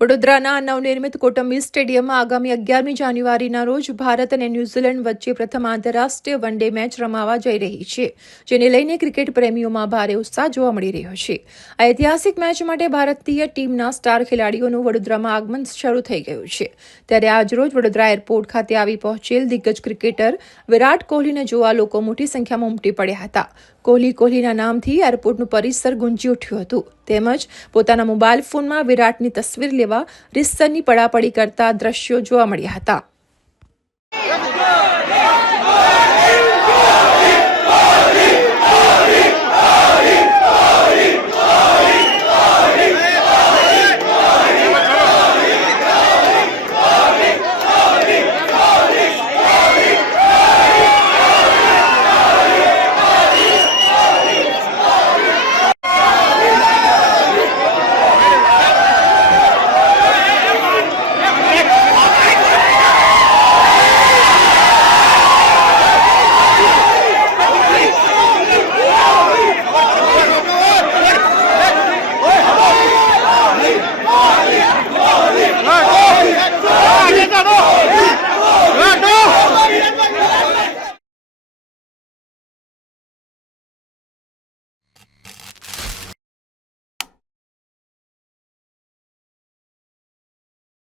વડોદરાના નવનિર્મિત કોટંબી સ્ટેડિયમમાં આગામી 11મી જાન્યુઆરીના રોજ ભારત અને ન્યૂઝીલેન્ડ વચ્ચે પ્રથમ આંતરરાષ્ટ્રીય વન ડે મેચ રમાવા જઈ રહી છે, જેને લઈને ક્રિકેટ પ્રેમીઓમાં ભારે ઉત્સાહ જોવા મળી રહ્યો છે. આ ઐતિહાસિક મેચ માટે ભારતીય ટીમના સ્ટાર ખેલાડીઓનું વડોદરામાં આગમન શરૂ થઈ ગયું છે. ત્યારે આજરોજ વડોદરા એરપોર્ટ ખાતે આવી પહોંચેલ દિગ્ગજ ક્રિકેટર વિરાટ કોહલીને જોવા લોકો મોટી સંખ્યામાં ઉમટી પડ્યા હતા. કોહલીના નામથી એરપોર્ટનું પરિસર ગુંજી ઉઠ્યું હતું. તેમજ પોતાના મોબાઈલ ફોનમાં વિરાટની તસવીર લેવા રીતસરની પડાપડી કરતા દ્રશ્યો જોવા મળ્યા હતા.